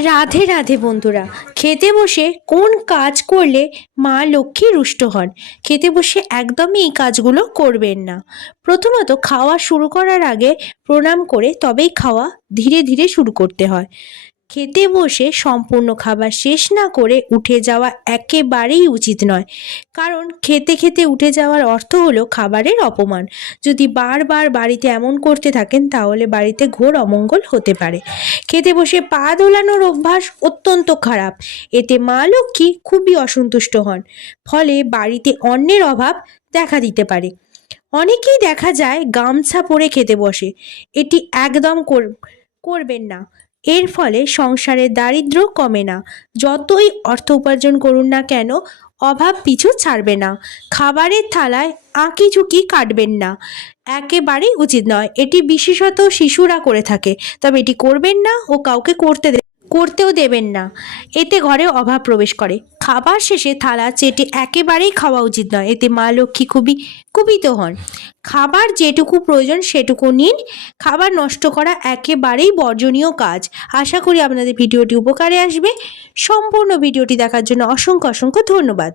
রাধে রাধে বন্ধুরা। খেতে বসে কোন কাজ করলে মা লক্ষ্মী রুষ্ট হন? খেতে বসে একদমই এই কাজগুলো করবেন না। প্রথমত, খাওয়া শুরু করার আগে প্রণাম করে তবেই খাওয়া ধীরে ধীরে শুরু করতে হয়। খেতে বসে সম্পূর্ণ খাবার শেষ না করে উঠে যাওয়া একেবারেই উচিত নয়, কারণ খেতে খেতে উঠে যাওয়ার অর্থ হলো খাবারের অপমান। যদি বারবার বাড়িতে এমন করতে থাকেন তাহলে বাড়িতে ঘোর অমঙ্গল হতে পারে। খেতে বসে পা দোলানোর অভ্যাস অত্যন্ত খারাপ। এতে মা লক্ষ্মী খুবই অসন্তুষ্ট হন, ফলে বাড়িতে অন্যের অভাব দেখা দিতে পারে। অনেকেই দেখা যায় গামছা পরে খেতে বসে। এটি একদম করবেন না। এর ফলে সংসারে দারিদ্র্য কমে না। যতই অর্থ উপার্জন করুন না কেন, অভাব পিছু ছাড়বে না। খাবারের থালায় আঁকিঝুঁকি কাটবেন না, একেবারেই উচিত নয়। এটি বিশেষত শিশুরা করে থাকে, তবে এটি করবেন না ও কাউকে করতেও দেবেন না। এতে ঘরে অভাব প্রবেশ করে। খাবার শেষে থালা চেটে একেবারেই খাওয়া উচিত নয়, এতে মা লক্ষ্মী খুবই কুপিত হন। খাবার যেটুকু প্রয়োজন সেটুকু নিন। খাবার নষ্ট করা একেবারেই বর্জনীয় কাজ। আশা করি আপনাদের ভিডিওটি উপকারে আসবে। সম্পূর্ণ ভিডিওটি দেখার জন্য অসংখ্য অসংখ্য ধন্যবাদ।